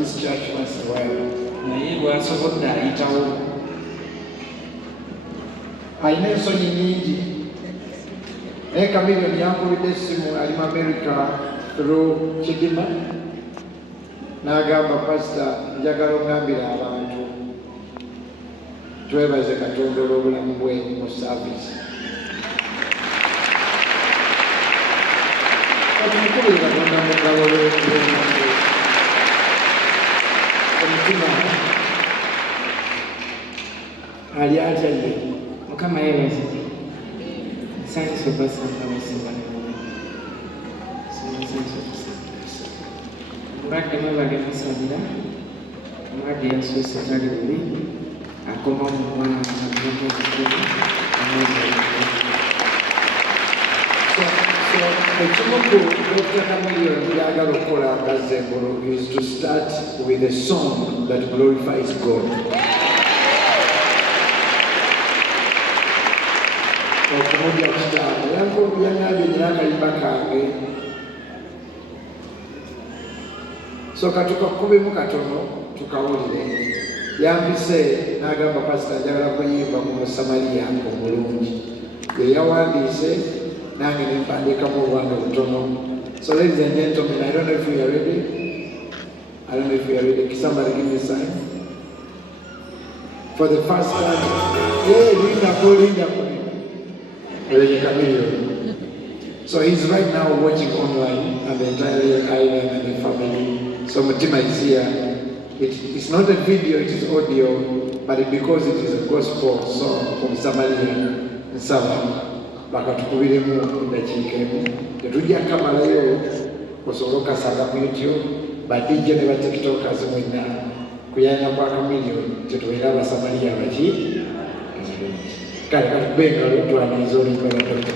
this church once in a while. Alina ensonyi nyingi naye Chameleone yankubidde essimu ali mu America through Kidima n'agamba pasita njagala ongambira abantu twebaze Katonda olw'obulamu bwe mu saavisi. Otumukubire Katonda mu ngalo lw'omuntu omutima ali atya ye Mukama yebaze nsanyusa basanga basimba omulwadde mwebale musabira omulwadde yasuuse tali bubi akoma mu mwana ekimu ku Dr. Chameleone byagala okukola ngazze engolo is to start with a song that glorifies God. Okumudya kitaawe yanabye nyina akayimba kange so katukakubemu katono tukawulire. Yampise n'agamba pasita njagala kuyimba mu Musamaliya omulungi ye yawandiise nange nempandiikamu obwange butono. So ladies and gentlemen, I don't know if we are ready. I don't know if we are ready. Can somebody give me a sign? For the first time, Linda. So he's right now watching online and the entire island and the family. So Mutima is here. It's not a video, it is audio, but because it is a gospel song from Somalia and Saba, bakatukubiremu endakiika emu tetujja kamalayo kusobola okasanga ku YouTube badijja ne batiktokers mwenna kuyana kwa Chameleone tetubeera abasamaliya baki kale katube engalo twaniriza olimba Katonda.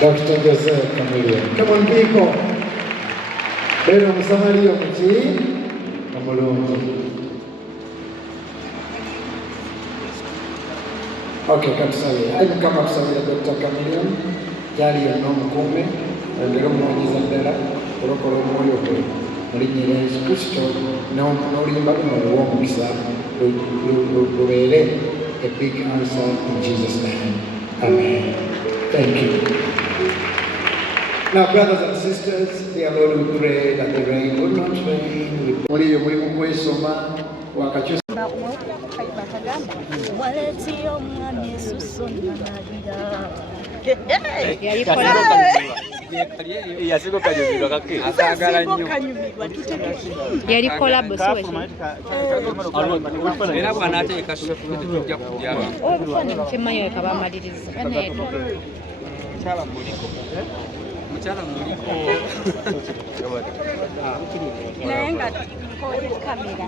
Dr. Joseph Chameleon. Come on, people. Beno Musamaliyo muki omulungi. Okay, katusabire. Ayi Mukama tusabire Dr. Chameleon gyali yonna omukuume oyongere omunoonyeza ddala olokola omwoyo gwe mu linnya erya Yesu Kristo n'oluyimba luno oluwa omukisa lubeere a big answer in Jesus' name. Amen. Thank you. Now, brothers and sisters, dear Lord, we pray that the rain will not rain. Muri mulimu kwesoma wakakyusa yali kolabo kyemayo kabamaliriza mukyala muliko naye nga kamera